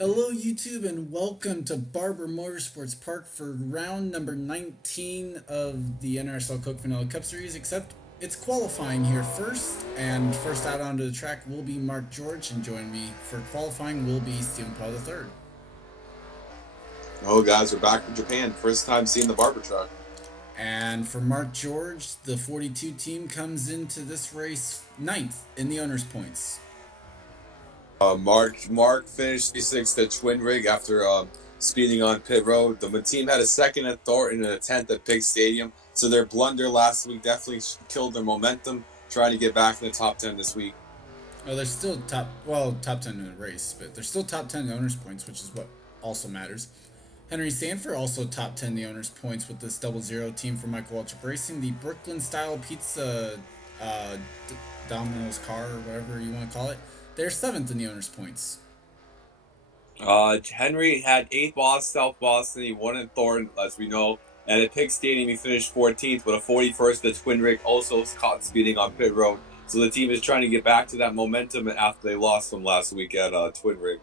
Hello, YouTube, and welcome to Barber Motorsports Park for round number 19 of the NRSL Coke Vanilla Cup Series. Except it's qualifying here first, and first out onto the track will be Mark George, and join me for qualifying will be Stephen Paul III. Oh, guys, we're back from Japan. First time seeing the Barber truck. And for Mark George, the 42 team comes into this race ninth in the owner's points. Mark finished sixth at Twin Rig after speeding on pit road. The team had a second at Thornton and a 10th at Pig Stadium. So their blunder last week definitely killed their momentum, trying to get back in the top 10 this week. Oh, they're still top 10 in the race, but they're still top 10 in the owner's points, which is what also matters. Henry Sanford also top 10 the owner's points with this 00 team for Michael Waltrip Racing. The Brooklyn style pizza Domino's car, or whatever you want to call it, they're 7th in the owner's points. Henry had 8th Boston, South Boston. He won at Thornton, as we know. And at Pig Stadium, he finished 14th with a 41st at Twin Rig, also caught speeding on pit road. So the team is trying to get back to that momentum after they lost them last week at Twin Rig.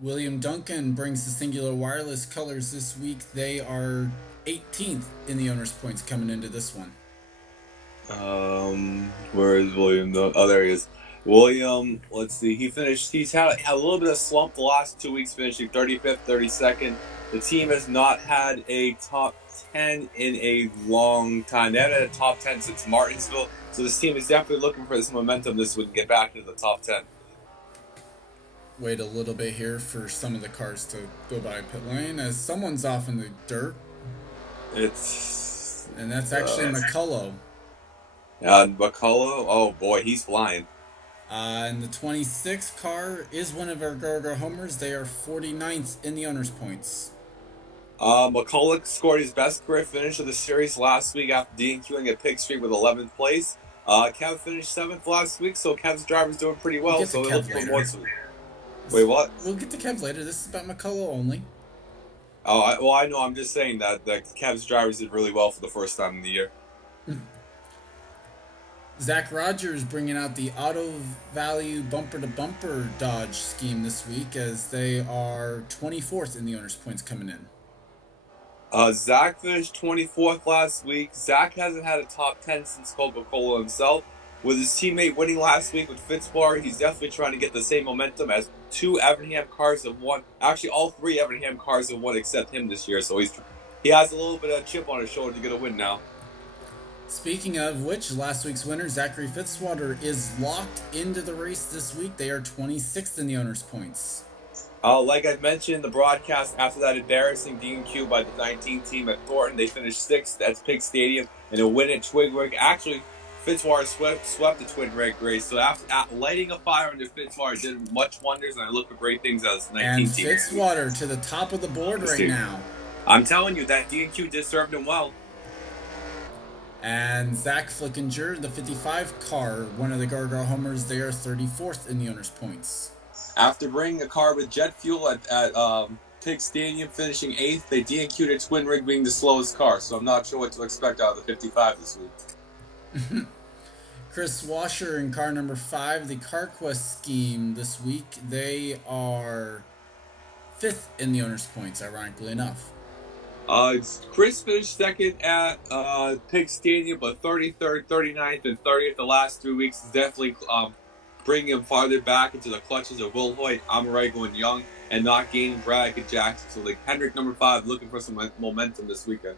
William Duncan brings the Singular Wireless colors this week. They are 18th in the owner's points coming into this one. Where is William? Oh, there he is. William, let's see. He's had a little bit of slump the last 2 weeks, finishing 35th, 32nd. The team has not had a top 10 in a long time. They haven't had a top 10 since Martinsville. So this team is definitely looking for this momentum this week and get back into the top 10. Wait a little bit here for some of the cars to go by pit lane as someone's off in the dirt. And that's actually McCullough. McCullough, oh boy, he's flying. And the 26 car is one of our Gargar homers. They are 49th in the owner's points. McCullough scored his best career finish of the series last week after DNQing at Pig Street with 11th place. Kev finished 7th last week, so Kev's driver's doing pretty well. We'll so they're looking for more. Wait, what? We'll get to Kev later. This is about McCullough only. Oh, I know. I'm just saying that the Cavs drivers did really well for the first time in the year. Zach Rogers bringing out the auto value bumper to bumper Dodge scheme this week as they are 24th in the owner's points coming in. Zach finished 24th last week. Zach hasn't had a top 10 since Coca-Cola himself. With his teammate winning last week with Fitzbar, he's definitely trying to get the same momentum as 2 Evernham cars have won. Actually, all 3 Evernham cars have won except him this year. So he has a little bit of chip on his shoulder to get a win now. Speaking of which, last week's winner, Zachary Fitzwater, is locked into the race this week. They are 26th in the owner's points. Like I mentioned, the broadcast after that embarrassing DQ by the 19th team at Thornton, they finished 6th at Pig Stadium and a win at Twin Rig. Actually, Fitzwater swept the Twin Rig race. So after lighting a fire under Fitzwater did much wonders, and I look for great things as the 19th team. And Fitzwater to the top of the board right now. I'm telling you, that DQ just served him well. And Zach Flickinger, the 55 car, one of the Gargoyle homers, they are 34th in the owner's points. After bringing a car with jet fuel at Pig Stadium, finishing 8th, they DNQ'd at Twin Rig being the slowest car, so I'm not sure what to expect out of the 55 this week. Chris Washer in car number 5, the CarQuest scheme this week, they are 5th in the owner's points, ironically enough. Chris finished 2nd at Pig Stadium, but 33rd, 39th, and 30th the last 3 weeks is definitely bringing him farther back into the clutches of Will Hoyt, Amarillo, and Young, and not gaining Bragg and Jackson. So, like, Hendrick number 5 looking for some momentum this weekend.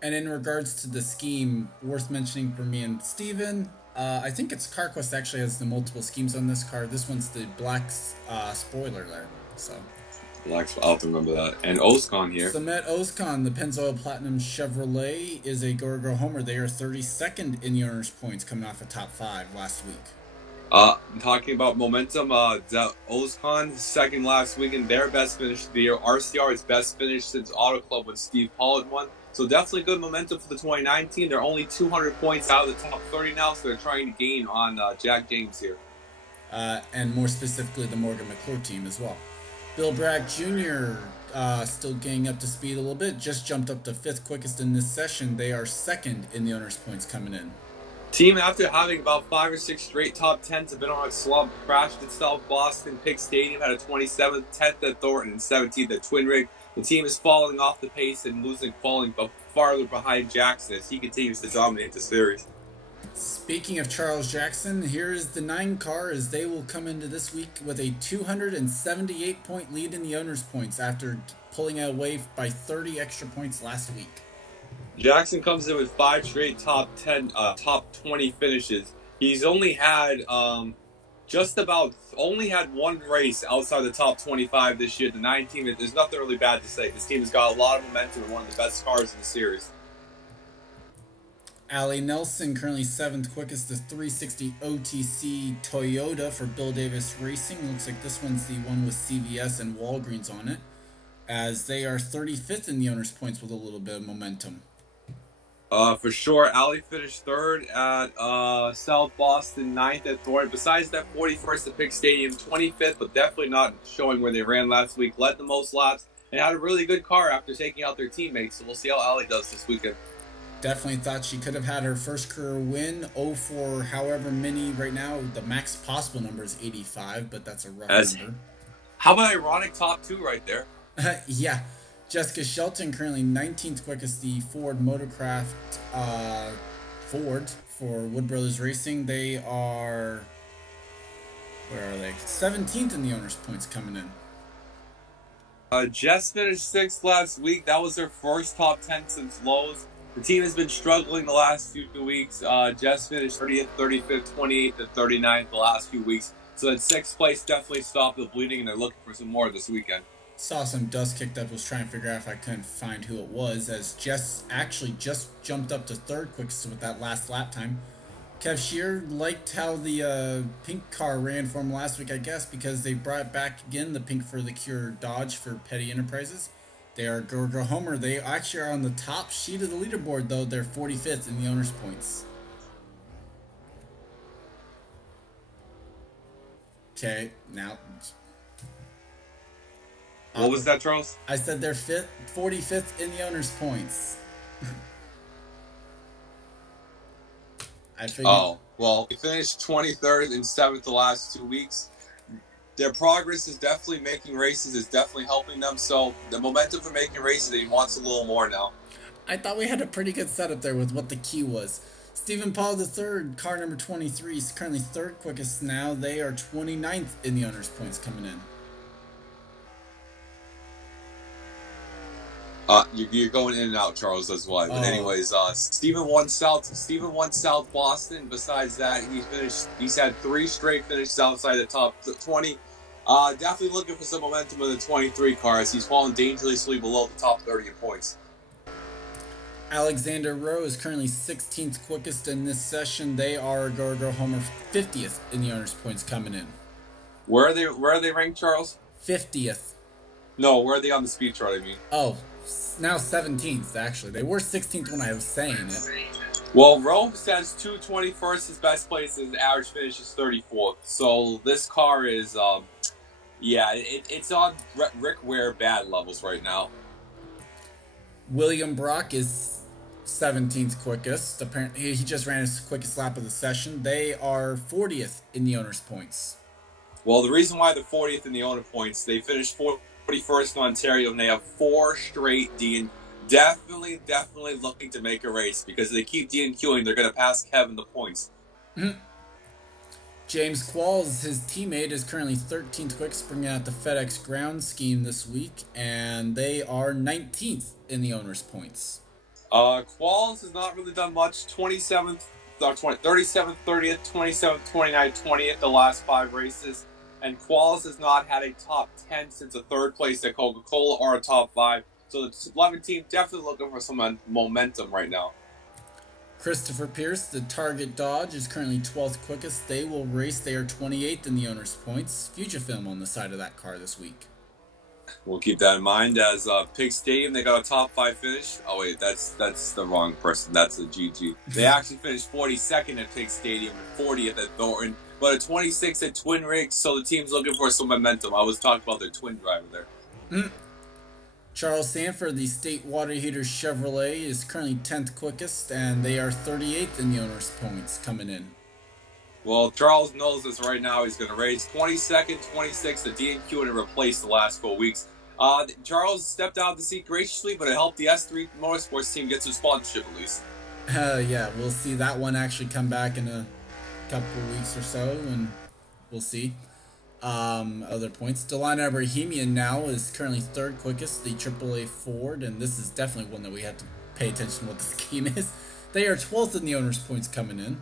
And in regards to the scheme, worth mentioning for me and Steven, I think it's CarQuest actually has the multiple schemes on this car. This one's the black spoiler there, so... I'll have to remember that. And Oscon here. Samet Oscon, the Pennzoil Platinum Chevrolet, is a Gorgo homer. They are 32nd in the owner's points, coming off a top 5 last week. Talking about momentum, Oscon, 2nd last week in their best finish of the year. RCR is best finish since Auto Club when Steve Pollard won. So definitely good momentum for the 2019. They're only 200 points out of the top 30 now, so they're trying to gain on Jack James here. And more specifically, the Morgan McClure team as well. Bill Bragg Jr. Still getting up to speed a little bit. Just jumped up to 5th quickest in this session. They are 2nd in the owner's points coming in. Team, after having about 5 or 6 straight top 10s, have been on a slump. Crashed at South Boston. Pick Stadium had a 27th, 10th at Thornton, and 17th at Twin Rig. The team is falling off the pace and falling farther behind Jackson as he continues to dominate the series. Speaking of Charles Jackson, here's the 9 car as they will come into this week with a 278-point lead in the owners' points after pulling away by 30 extra points last week. Jackson comes in with 5 straight top 20 finishes. He's only had only had one race outside the top 25 this year. The 9 team, there's nothing really bad to say. This team has got a lot of momentum and one of the best cars in the series. Allie Nelson, currently 7th quickest, the 360 OTC Toyota for Bill Davis Racing. Looks like this one's the one with CVS and Walgreens on it, as they are 35th in the owner's points with a little bit of momentum. For sure, Allie finished 3rd at South Boston, 9th at Thornton. Besides that, 41st at Pick Stadium, 25th, but definitely not showing where they ran last week. Led the most laps and had a really good car after taking out their teammates. So we'll see how Allie does this weekend. Definitely thought she could have had her first career win. For however many right now. The max possible number is 85, but that's a rough number. How about ironic top 2 right there? Yeah. Jessica Shelton, currently 19th quickest, the Ford Motorcraft Ford for Wood Brothers Racing. They are, where are they? 17th in the owners' points coming in. Jess finished 6th last week. That was her first top 10 since Lowe's. The team has been struggling the last few weeks. Jess finished 30th, 35th, 28th, and 39th the last few weeks. So that 6th place definitely stopped the bleeding, and they're looking for some more this weekend. Saw some dust kicked up, was trying to figure out if I couldn't find who it was, as Jess actually just jumped up to 3rd quickest with that last lap time. Kev Shear liked how the pink car ran for him last week, I guess, because they brought back again the pink for the Cure Dodge for Petty Enterprises. They are Go Homer. They actually are on the top sheet of the leaderboard, though. They're 45th in the owner's points. Okay, now. What was that, Charles? I said they're 45th in the owner's points. I figured. Oh, well, they finished 23rd and 7th the last 2 weeks. Their progress is definitely making races, is definitely helping them. So the momentum for making races, he wants a little more now. I thought we had a pretty good setup there with what the key was. Stephen Paul III, car number 23, is currently 3rd quickest now. They are 29th in the owner's points coming in. You're going in and out, Charles. That's why. But anyways, Steven won South Boston. Besides that, he's had 3 straight finishes outside the top 20. Definitely looking for some momentum in the 23 cars. He's fallen dangerously below the top 30 in points. Alexander Rowe is currently 16th quickest in this session. They are Go Homer 50th in the owner's points coming in. Where are they ranked, Charles? 50th. No, where are they on the speed chart? I mean. Oh, now 17th actually. They were 16th when I was saying it. Well, Rowe says 221st. His best place, his average finish is 34th. So this car is, it's on Rick Ware bad levels right now. William Brock is 17th quickest. Apparently, he just ran his quickest lap of the session. They are 40th in the owner's points. Well, the reason why they're 40th in the owner points, they finished 41st in Ontario, and they have 4 straight definitely looking to make a race, because if they keep DNQing, they're going to pass Kevin the points. Mm-hmm. James Qualls, his teammate, is currently 13th quickest, bringing out the FedEx ground scheme this week, and they are 19th in the owner's points. Qualls has not really done much. 37th, 30th, 27th, 29th, 20th the last 5 races. And Qualls has not had a top 10 since a 3rd place at Coca-Cola or a top 5. So the 11 team definitely looking for some momentum right now. Christopher Pierce, the Target Dodge, is currently 12th quickest. They will race. They are 28th in the owner's points. Fujifilm on the side of that car this week. We'll keep that in mind. As Pig Stadium, they got a top 5 finish. Oh wait, that's the wrong person. That's a GG. They actually finished 42nd at Pig Stadium and 40th at Thornton, but a 26th at Twin Rigs. So the team's looking for some momentum. I was talking about their twin driver there. Charles Sanford, the State Water Heater Chevrolet, is currently 10th quickest, and they are 38th in the owner's points coming in. Well, Charles knows this right now. He's going to race 22nd, 26th, the DNQ, and replace the last 4 weeks. Charles stepped out of the seat graciously, but it helped the S3 Motorsports team get some sponsorship at least. Yeah, we'll see that one actually come back in a couple weeks or so, and we'll see. Other points. Delana Bohemian now is currently 3rd quickest, the AAA Ford, and this is definitely one that we have to pay attention to what the scheme is. They are 12th in the owner's points coming in.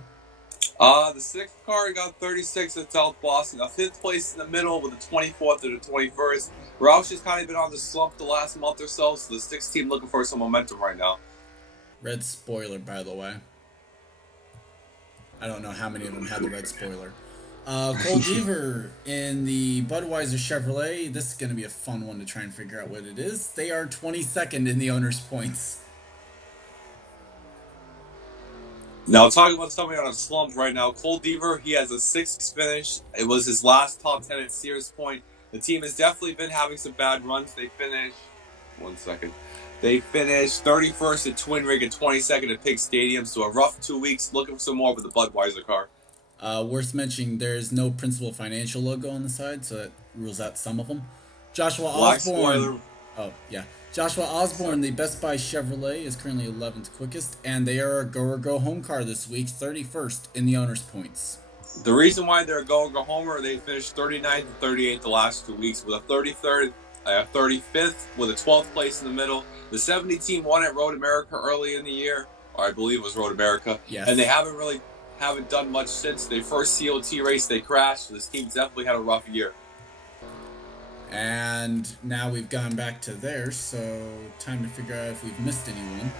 The 6th car got 36 at South Boston, a 5th place in the middle with the 24th and the 21st. Roush has kind of been on the slump the last month or so the 6th team looking for some momentum right now. Red spoiler, by the way. I don't know how many of them had the red spoiler. Cole Deaver in the Budweiser Chevrolet. This is going to be a fun one to try and figure out what it is. They are 22nd in the owner's points. Now, talking about somebody on a slump right now, Cole Deaver, he has a 6th finish. It was his last top 10 at Sears Point. The team has definitely been having some bad runs. They finished 31st at Twin Rig and 22nd at Pig Stadium, so a rough 2 weeks. Looking for some more with the Budweiser car. Worth mentioning, there is no Principal Financial logo on the side, so that rules out some of them. Joshua Black Osborne. spoiler. Oh, yeah. Joshua Osborne, the Best Buy Chevrolet, is currently 11th quickest, and they are a go or go home car this week, 31st in the owner's points. The reason why they're a go or go homer, they finished 39th and 38th the last 2 weeks with a 33rd, 35th with a 12th place in the middle. The 70 team won at Road America early in the year, or I believe it was Road America, yes. And they haven't done much since their first COT race. They crashed. This team's definitely had a rough year. And now we've gone back to there, so time to figure out if we've missed anyone.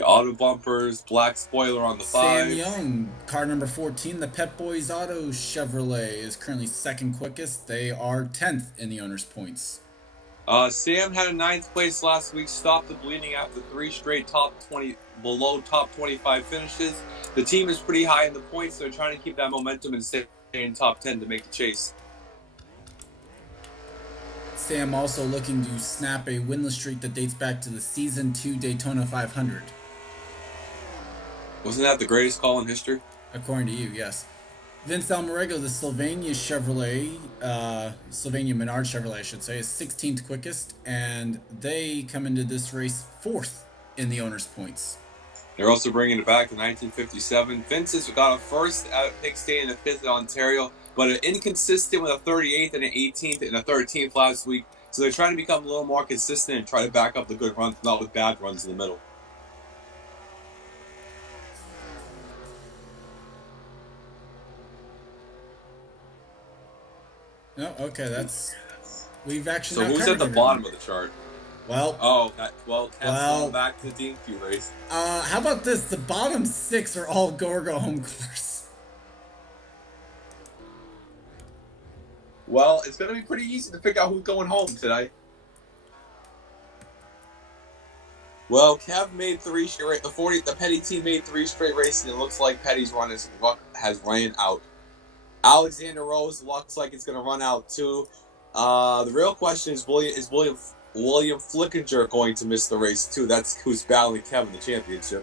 Auto bumpers, black spoiler on the 5. Sam Young, car number 14, the Pep Boys Auto Chevrolet, is currently 2nd quickest. They are 10th in the owner's points. Sam had a 9th place last week, stopped the bleeding after 3 straight below top 25 finishes. The team is pretty high in the points. They're trying to keep that momentum and stay in top 10 to make the chase. Sam also looking to snap a winless streak that dates back to the Season 2 Daytona 500. Wasn't that the greatest call in history? According to you, yes. Vince Almarego, the Sylvania Menard Chevrolet, I should say, is 16th quickest, and they come into this race 4th in the owner's points. They're also bringing it back to 1957. Vince has got a 1st at Pig Stadium and a 5th at Ontario, but an inconsistent with a 38th and an 18th and a 13th last week. So they're trying to become a little more consistent and try to back up the good runs, not with bad runs in the middle. No, okay, we've actually. So who's at the bottom of the chart? Well, Cat's going back to the DNQ race. How about this? The bottom 6 are all go or go home cars. Well, it's going to be pretty easy to figure out who's going home today. Well, Kev made 3 straight. The Petty team made 3 straight races, and it looks like Petty's run has ran out. Alexander Rose looks like it's going to run out too. The real question is William Flickinger going to miss the race too? That's who's battling Kevin the championship.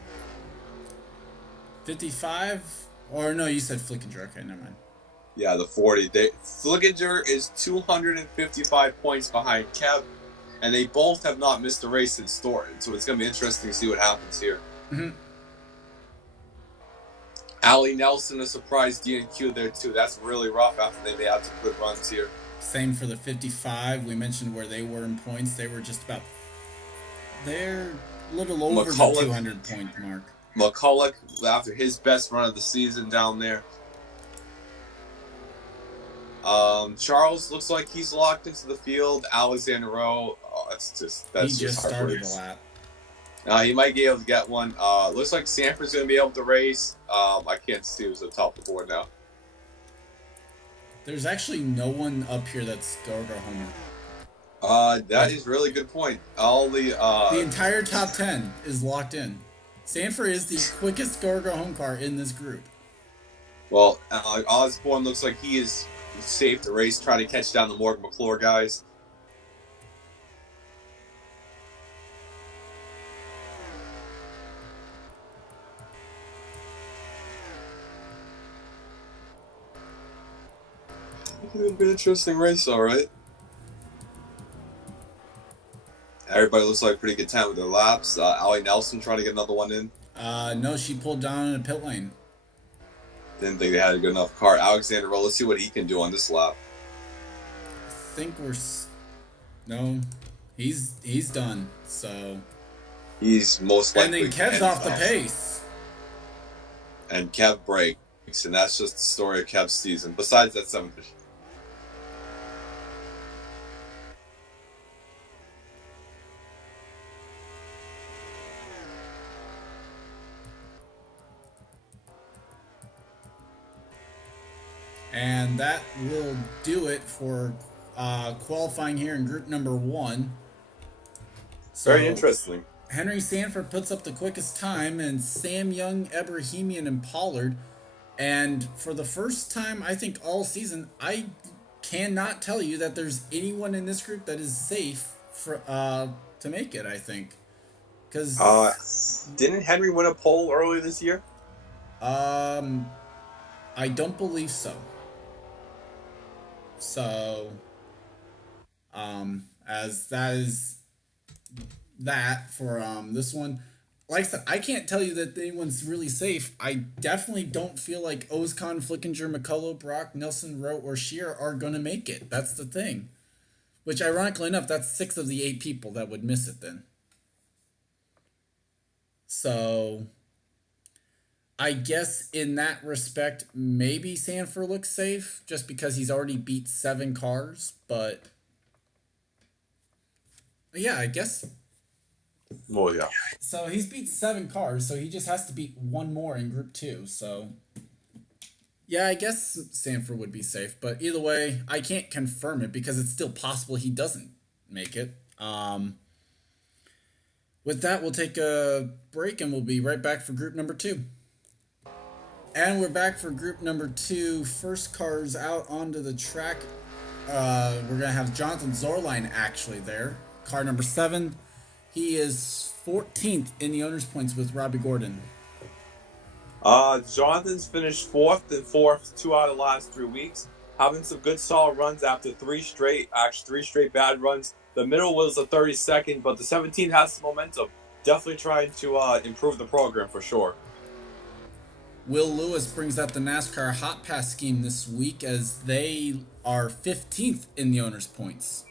55? Or no, you said Flickinger. Okay, never mind. Yeah, the 40. Flickinger is 255 points behind Kev, and they both have not missed a race since Thornton, so it's going to be interesting to see what happens here. Mm-hmm. Allie Nelson, a surprise DNQ there too. That's really rough after they had some good runs here. Same for the 55. We mentioned where they were in points. They were just about... They're a little over the 200-point mark. McCulloch, after his best run of the season down there. Charles looks like he's locked into the field. Alexander Rowe, that's just started a lap. He might be able to get one. Looks like Sanford's going to be able to race. I can't see who's at the top of the board now. There's actually no one up here that's go homer. That is really good point. The entire top 10 is locked in. Sanford is the quickest go home car in this group. Well, Osborne looks like he is safe to race, trying to catch down the Morgan McClure guys. It'll be an interesting race, all right. Everybody looks like a pretty good time with their laps. Allie Nelson trying to get another one in. No, she pulled down in a pit lane. Didn't think they had a good enough car. Alexander Rowe, let's see what he can do on this lap. I think no, he's done. So he's most likely. And then Kev's off the pace. And Kev breaks, and that's just the story of Kev's season. Besides that 7th. And that will do it for qualifying here in group number 1. So very interesting. Henry Sanford puts up the quickest time, and Sam Young, Ebrahimian, and Pollard. And for the first time, I think all season, I cannot tell you that there's anyone in this group that is safe for to make it. I think because didn't Henry win a pole earlier this year? I don't believe so. So, as that is that for this one. Like I said, I can't tell you that anyone's really safe. I definitely don't feel like Ozcon, Flickinger, McCullough, Brock, Nelson, Rowe, or Shear are going to make it. That's the thing. Which, ironically enough, that's 6 of the 8 people that would miss it then. So, I guess in that respect, maybe Sanford looks safe just because he's already beat 7 cars. But yeah, I guess. Well, yeah. So he's beat 7 cars, so he just has to beat 1 more in Group 2. So yeah, I guess Sanford would be safe. But either way, I can't confirm it because it's still possible he doesn't make it. With that, we'll take a break and we'll be right back for group number 2. And we're back for group number 2. First cars out onto the track. We're going to have Jonathan Zorline actually there. Car number 7. He is 14th in the owner's points with Robbie Gordon. Jonathan's finished 4th and 4th 2 out of the last 3 weeks. Having some good solid runs after 3 straight bad runs. The middle was a 32nd, but the 17th has some momentum. Definitely trying to improve the program for sure. Will Lewis brings out the NASCAR Hot Pass scheme this week as they are 15th in the owner's points.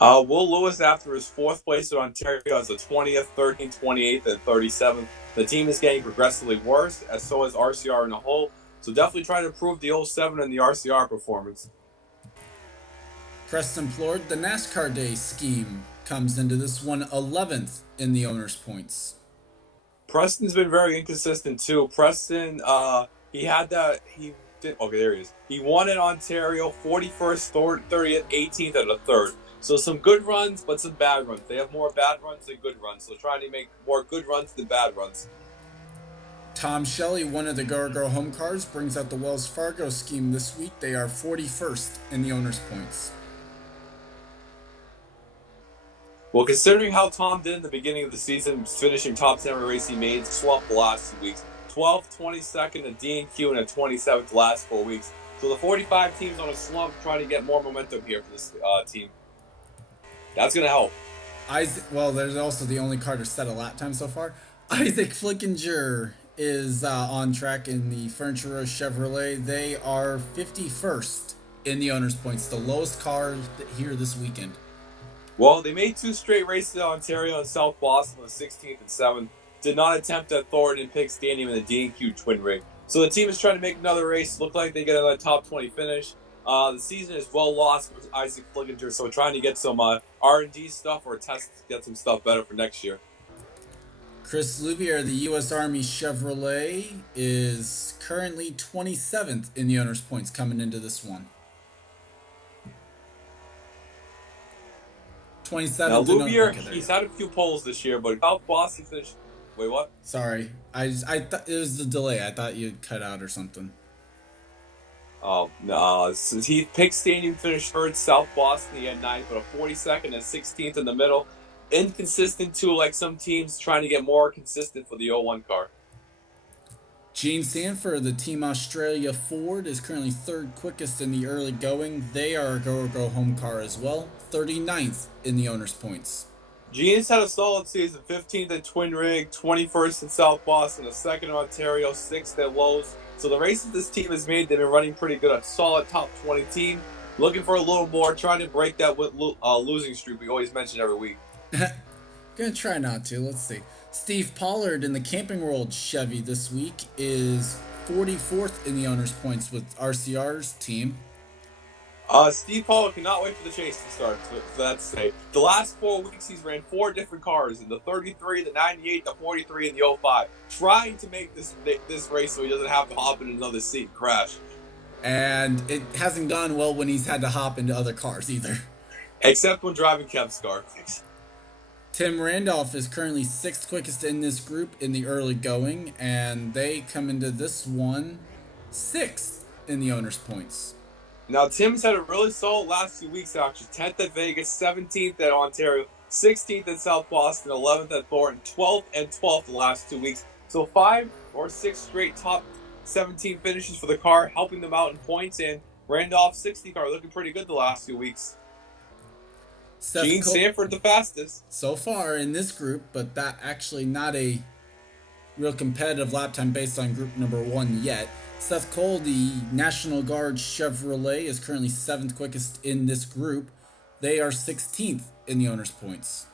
Will Lewis, after his 4th place at Ontario, has a 20th, 13th, 28th, and 37th. The team is getting progressively worse, as so is RCR in a whole. So definitely trying to improve the 07 and the RCR performance. Preston Plord, the NASCAR Day scheme comes into this one 11th in the owner's points. Preston's been very inconsistent too. Preston, he had that. Okay, there he is. He won in Ontario, 41st, 30th, 18th, and a 3rd. So some good runs, but some bad runs. They have more bad runs than good runs. So trying to make more good runs than bad runs. Tom Shelley, one of the Go home cars, brings out the Wells Fargo scheme this week. They are 41st in the owner's points. Well, considering how Tom did in the beginning of the season, finishing top 10 every race he made, slumped the last 2 weeks. 12th, 22nd, a DNQ, and a 27th the last 4 weeks. So the 45 team's on a slump, trying to get more momentum here for this team. That's going to help. Well, there's also the only car to set a lap time so far. Isaac Flickinger is on track in the Furniture Row Chevrolet. They are 51st in the owner's points, the lowest car here this weekend. Well, they made 2 straight races in Ontario and South Boston on the 16th and 7th. Did not attempt at Thornton and Pig Stadium in the DNQ Twin Rig. So the team is trying to make another race. Look like they get another top 20 finish. The season is well lost with Isaac Flickinger, so we're trying to get some R&D stuff or tests to get some stuff better for next year. Chris Louvier, the U.S. Army Chevrolet, is currently 27th in the owner's points coming into this one. 27th. Now, Louvier, he's had a few poles this year, but South Boston finished... Wait, what? Sorry. I thought it was the delay. I thought you'd cut out or something. Oh, no. Since he picked Stadium finished 3rd, South Boston, he had 9th, but a 42nd and 16th in the middle. Inconsistent, too, like some teams trying to get more consistent for the 01 car. Gene Sanford, the Team Australia Ford, is currently third quickest in the early going. They are a go home car as well, 39th in the owner's points. Gene's had a solid season, 15th at Twin Rig, 21st in South Boston, a second in Ontario, 6th at Lowe's. So the races this team has made, they've been running pretty good. A solid top 20 team. Looking for a little more, trying to break that losing streak we always mention every week. Gonna try not to. Let's see. Steve Pollard in the Camping World Chevy this week is 44th in the owner's points with RCR's team. Steve Pollard cannot wait for the chase to start, so that's say. The last 4 weeks, he's ran 4 different cars in the 33, the 98, the 43, and the 05, trying to make this race so he doesn't have to hop in another seat and crash. And it hasn't gone well when he's had to hop into other cars either. Except when driving Kev's car. Tim Randolph is currently 6th quickest in this group in the early going, and they come into this one 6th in the owner's points. Now, Tim's had a really solid last 2 weeks, actually. 10th at Vegas, 17th at Ontario, 16th at South Boston, 11th at Thornton, 12th and 12th the last 2 weeks. So 5 or 6 straight top 17 finishes for the car, helping them out in points. And Randolph's 60 car looking pretty good the last 2 weeks. Gene Sanford the fastest. So far in this group, but that actually not a real competitive lap time based on group number 1 yet. Seth Cole, the National Guard Chevrolet, is currently 7th quickest in this group. They are 16th in the owner's points.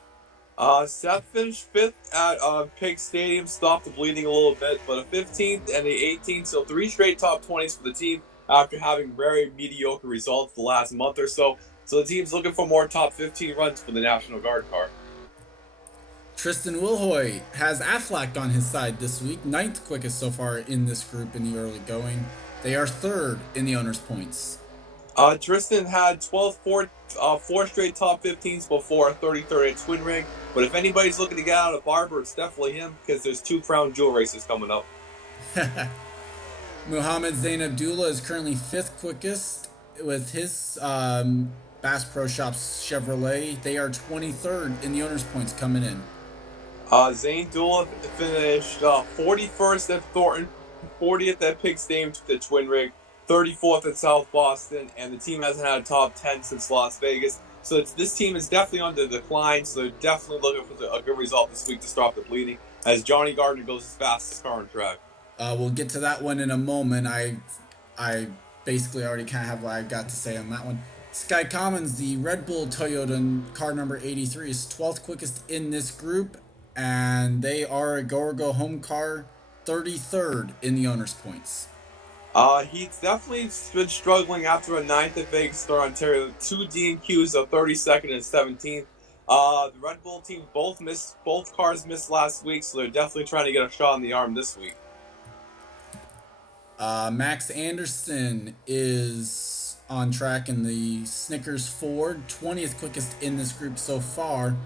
Seth finished 5th at Pig Stadium, stopped the bleeding a little bit, but a 15th and a 18th, so 3 straight top 20s for the team after having very mediocre results the last month or so. So the team's looking for more top 15 runs for the National Guard car. Tristan Wilhoy has Aflac on his side this week, 9th quickest so far in this group in the early going. They are 3rd in the owner's points. Tristan had 4 straight top 15s before, 33rd at Twin Rig. But if anybody's looking to get out of Barber, it's definitely him because there's 2 Crown Jewel races coming up. Muhammad Zain Abdullah is currently 5th quickest with his Bass Pro Shops Chevrolet. They are 23rd in the owner's points coming in. Zane Dula finished 41st at Thornton, 40th at Pig Stadium to Twin Rig, 34th at South Boston, and the team hasn't had a top 10 since Las Vegas. So this team is definitely on the decline, so they're definitely looking for a good result this week to stop the bleeding, as Johnny Gardner goes his fastest car on track. We'll get to that one in a moment. I basically already kind of have what I've got to say on that one. Sky Commons, the Red Bull Toyota car number 83, is 12th quickest in this group, and they are a go home car, 33rd in the owner's points. He's definitely been struggling after a 9th at Vegas Star Ontario, 2 D&Qs, a 32nd and 17th. The Red Bull team both cars missed last week, so they're definitely trying to get a shot in the arm this week. Max Anderson is on track in the Snickers Ford, 20th quickest in this group so far,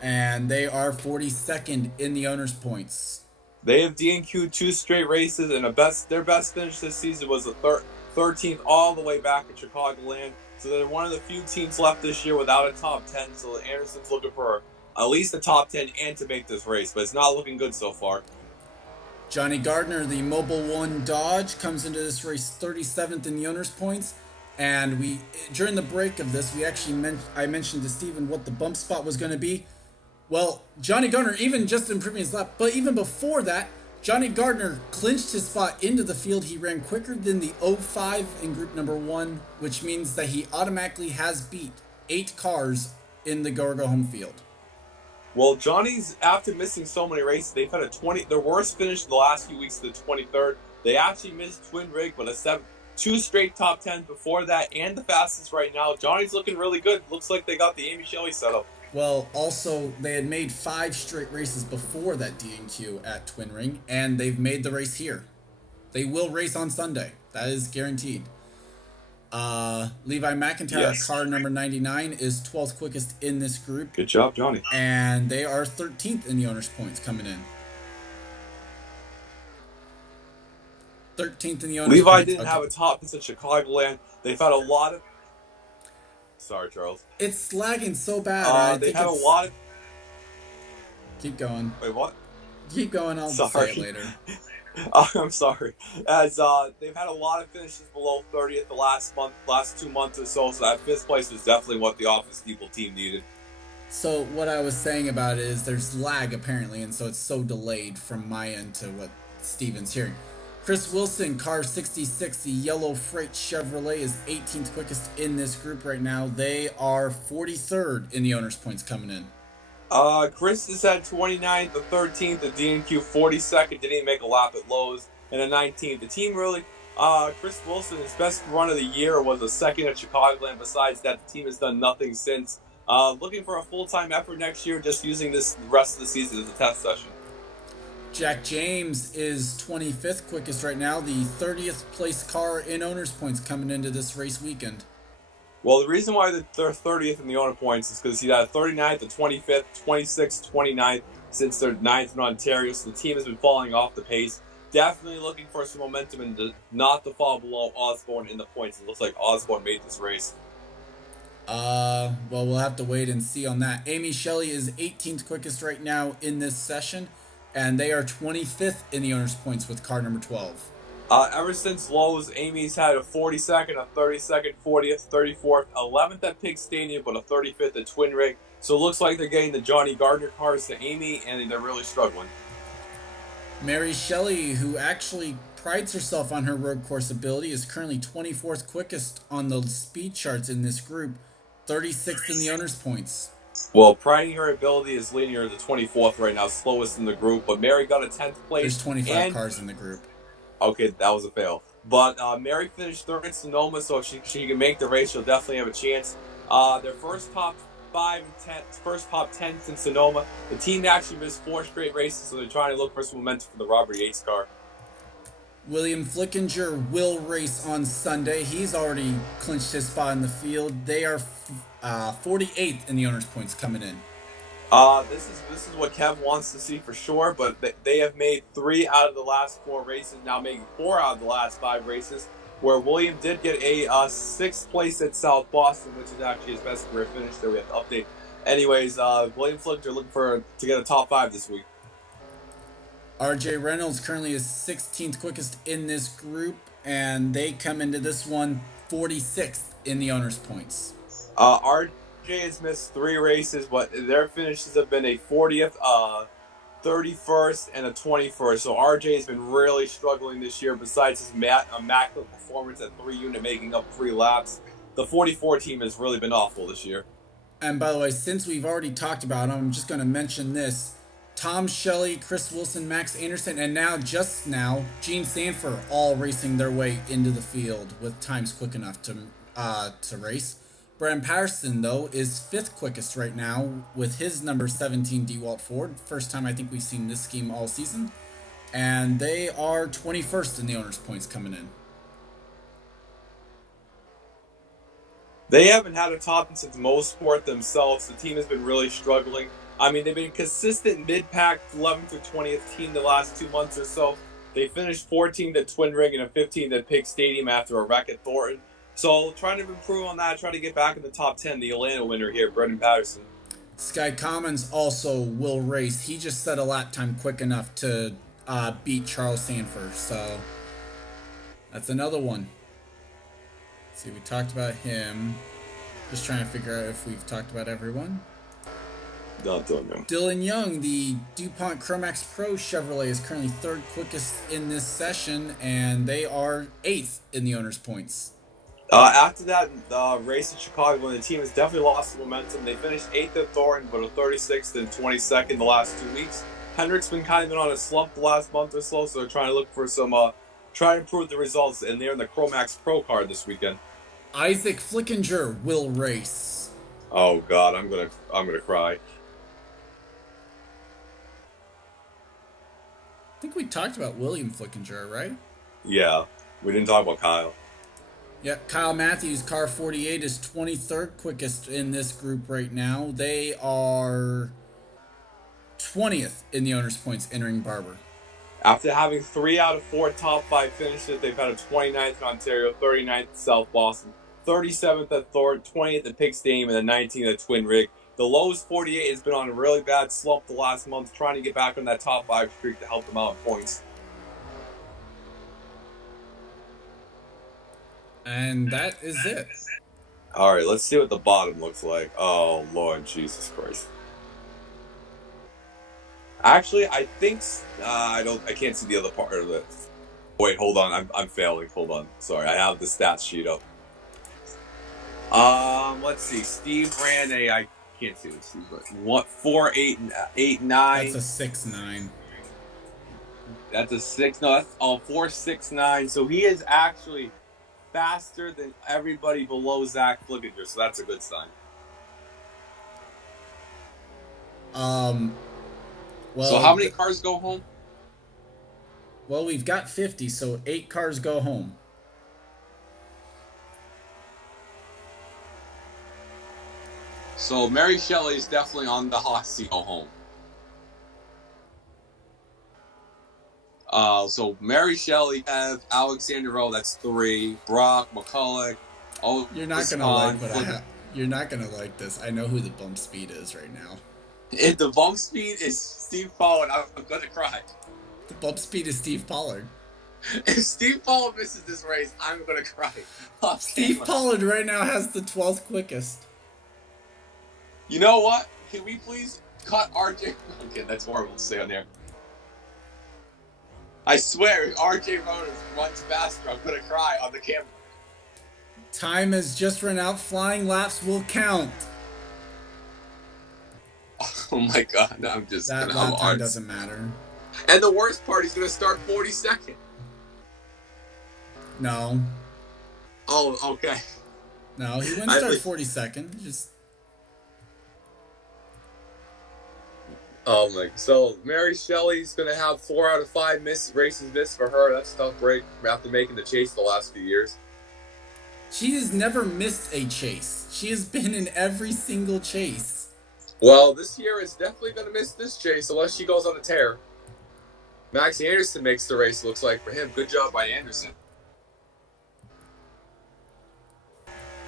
and they are 42nd in the owner's points. They have D&Q 2 straight races, and their best finish this season was the 13th all the way back at Chicagoland. So they're one of the few teams left this year without a top 10, so Anderson's looking for at least a top 10 and to make this race, but it's not looking good so far. Johnny Gardner, the Mobile One Dodge, comes into this race 37th in the owner's points. And during the break of this, I mentioned to Steven what the bump spot was going to be. Well, Johnny Gardner, even just improving his lap, but even before that, Johnny Gardner clinched his spot into the field. He ran quicker than the 05 in group number 1, which means that he automatically has beat 8 cars in the go home field. Well, Johnny's, after missing so many races, they've had their worst finish in the last few weeks to the 23rd. They actually missed Twin Rig, but 2 straight top 10s before that, and the fastest right now. Johnny's looking really good. Looks like they got the Amy Shelley setup. Well, also, they had made 5 straight races before that D&Q at Twin Ring, and they've made the race here. They will race on Sunday. That is guaranteed. Levi McIntyre, yes. Car number 99, is 12th quickest in this group. Good job, Johnny. And they are 13th in the owner's points coming in. 13th in the owner's Levi points. Didn't have a top since Chicagoland. They've had a lot of... Sorry, Charles. It's lagging so bad. They had a lot of... Keep going. Wait, what? Keep going. I'll say it later. I'm sorry. As they've had a lot of finishes below 30th the last 2 months or so. So that fifth place was definitely what the Office Depot team needed. So what I was saying about it is there's lag apparently, and so it's so delayed from my end to what Steven's hearing. Chris Wilson, car 66, the yellow freight Chevrolet, is 18th quickest in this group right now. They are 43rd in the owner's points coming in. Chris is at 29th, the 13th, the DNQ 42nd, didn't even make a lap at Lowe's, and the 19th. The team really, Chris Wilson, his best run of the year was a second at Chicagoland. Besides that, the team has done nothing since. Looking for a full-time effort next year, just using this rest of the season as a test session. Jack James is 25th quickest right now, the 30th place car in owner's points coming into this race weekend. Well, the reason why they're 30th in the owner points is because he had 39th, the 25th, 26th, 29th since they're 9th in Ontario. So the team has been falling off the pace. Definitely looking for some momentum and not to fall below Osborne in the points. It looks like Osborne made this race. Well, we'll have to wait and see on that. Amy Shelley is 18th quickest right now in this session, and they are 25th in the owner's points with car number 12. Ever since Lowe's, Amy's had a 42nd, a 32nd, 40th, 34th, 11th at Pig Stadium, but a 35th at Twin Rig. So it looks like they're getting the Johnny Gardner cars to Amy, and they're really struggling. Mary Shelley, who actually prides herself on her road course ability, is currently 24th quickest on the speed charts in this group, 36th in the owner's points. Well, priding her ability is leading her to 24th right now, slowest in the group. But Mary got a 10th place. There's 25 cars in the group. Okay, that was a fail. But Mary finished third in Sonoma, so if she can make the race, she'll definitely have a chance. Their first top 5 and 10, first top 10s in Sonoma. The team actually missed 4 straight races, so they're trying to look for some momentum for the Robert Yates car. William Flickinger will race on Sunday. He's already clinched his spot in the field. They are 48th in the owner's points coming in. This is what Kev wants to see for sure, but they have made 3 out of the last 4 races, now making 4 out of the last 5 races, where William did get a 6th place at South Boston, which is actually his best career finish, so we have to update. Anyways, William Flicker looking to get a top 5 this week. RJ Reynolds currently is 16th quickest in this group, and they come into this one 46th in the owner's points. RJ has missed 3 races, but their finishes have been a 40th, 31st, and a 21st. So RJ has been really struggling this year. Besides his immaculate performance at 3 unit, making up 3 laps, the 44 team has really been awful this year. And by the way, since we've already talked about them, I'm just going to mention this. Tom Shelley, Chris Wilson, Max Anderson, and just now, Gene Sanford all racing their way into the field with times quick enough to race. Brandon Patterson, though, is 5th quickest right now with his number 17 DeWalt Ford. First time I think we've seen this scheme all season. And they are 21st in the owner's points coming in. They haven't had a top end since Mosport themselves. The team has been really struggling. I mean, they've been consistent mid-pack 11th or 20th team the last 2 months or so. They finished 14th at Twin Ring and a 15th at Pig Stadium after a wreck at Thornton. So trying to improve on that, trying to get back in the top 10. The Atlanta winner here, Brendan Patterson. Sky Commons also will race. He just set a lap time quick enough to beat Charles Sanford. So that's another one. Let's see, we talked about him. Just trying to figure out if we've talked about everyone. Don't know. Dylan Young, the DuPont Chromax Pro Chevrolet, is currently 3rd quickest in this session, and they are 8th in the owner's points. After that race in Chicago, the team has definitely lost the momentum. They finished 8th at Thornton, but a 36th and 22nd the last 2 weeks. Hendrick's been kind of been on a slump the last month or so they're trying to look for some, try to improve the results, and they're in the Chromax Pro card this weekend. Isaac Flickinger will race. Oh God, I'm gonna cry. I think we talked about William Flickinger, right? Yeah, we didn't talk about Kyle. Yeah, Kyle Matthews, car 48, is 23rd quickest in this group right now. They are 20th in the owner's points entering Barber. After having 3 out of 4 top 5 finishes, they've had a 29th in Ontario, 39th at South Boston, 37th at Thornton, 20th at Pig Stadium, and the 19th at Twin Rig. The lowest 48 has been on a really bad slump the last month, trying to get back on that top 5 streak to help them out in points. And that is it. All right, let's see what the bottom looks like. Oh Lord Jesus Christ! Actually, I think I don't. I can't see the other part of it. Wait, hold on. I'm failing. Hold on. Sorry, I have the stats sheet up. Let's see. Steve ran a. I can't see this. But what? 4.8 8.9. That's a 6.9. That's a 6. No, that's 4.6.9. So he is actually faster than everybody below Zach Flickinger. So that's a good sign. Well, So how many cars go home? Well, we've got 50, so 8 cars go home. So Mary Shelley is definitely on the hot seat go home. So Mary Shelley, Alexander Rowe, that's 3. Brock, McCulloch. Oh, you're not gonna like what You're not gonna like this. I know who the bump speed is right now. If the bump speed is Steve Pollard, I'm gonna cry. The bump speed is Steve Pollard. If Steve Pollard misses this race, I'm gonna cry. Steve Pollard right now has the 12th quickest. You know what? Can we please cut RJ? Okay, that's horrible to say on there. I swear, if RJ Ronan runs faster, I'm gonna cry on the camera. Time has just run out. Flying laps will count. Oh my god, I'm just that gonna lap time doesn't matter. And the worst part, he's gonna start 42nd. No. Oh, okay. No, he wouldn't start 42nd. Just. Oh my! So Mary Shelley's gonna have 4 out of 5 races missed for her. That's a tough break after making the chase the last few years. She has never missed a chase. She has been in every single chase. Well, this year is definitely gonna miss this chase unless she goes on a tear. Max Anderson makes the race. Looks like for him. Good job by Anderson.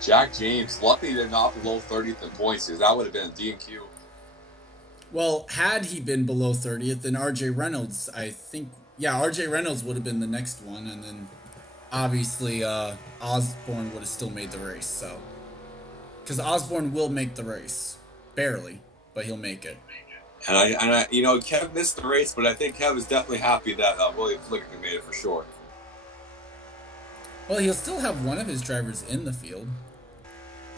Jack James, lucky they're not below 30th in points because that would have been a D&Q. Well, had he been below 30th, then RJ Reynolds, I think, RJ Reynolds would have been the next one, and then obviously Osborne would have still made the race. So, because Osborne will make the race, barely, but he'll make it. And I, Kev missed the race, but I think Kev is definitely happy that William Flickinger made it for sure. Well, he'll still have one of his drivers in the field.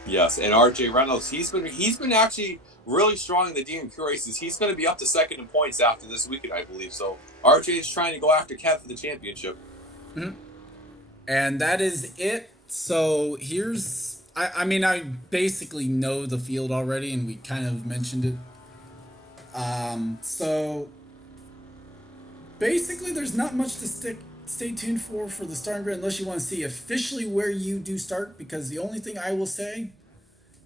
Yes, and RJ Reynolds, he's been actually really strong in the DNQ races. He's going to be up to second in points after this weekend, I believe. So RJ is trying to go after Kev for the championship. Mm-hmm. And that is it. So here's, I basically know the field already, and we kind of mentioned it. So basically, there's not much to stay tuned for the starting grid unless you want to see officially where you do start, because the only thing I will say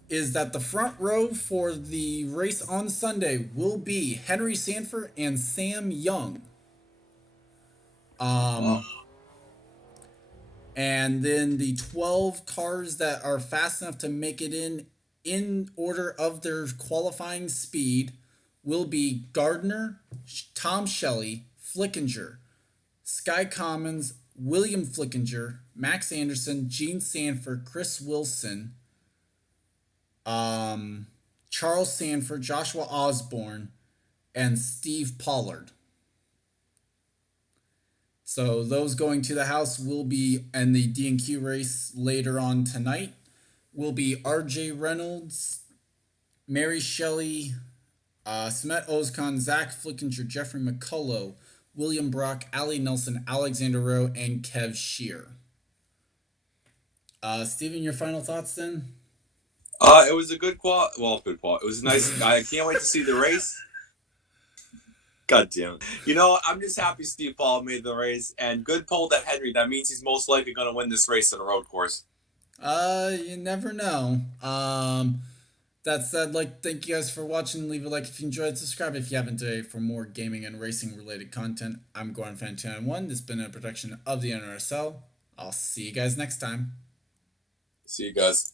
is that the front row for the race on Sunday will be Henry Sanford and Sam Young. And then the 12 cars that are fast enough to make it in order of their qualifying speed will be Gardner, Tom Shelley, Flickinger, Sky Commons, William Flickinger, Max Anderson, Gene Sanford, Chris Wilson, Charles Sanford, Joshua Osborne, and Steve Pollard. So those going to the house will be, and the D&Q race later on tonight will be RJ Reynolds, Mary Shelley, Smet Ozkan, Zach Flickinger, Jeffrey McCullough, William Brock, Ali Nelson, Alexander Rowe, and Kev Shear. Steven, your final thoughts then? It was a good qual. Well, good qual. It was nice. I can't wait to see the race. God damn it. I'm just happy Steve Paul made the race. And good pull that Henry. That means he's most likely going to win this race on a road course. You never know. That said, thank you guys for watching. Leave a like if you enjoyed. Subscribe if you haven't today for more gaming and racing related content. I'm Gordon Fan291. This has been a production of the NRSL. I'll see you guys next time. See you guys.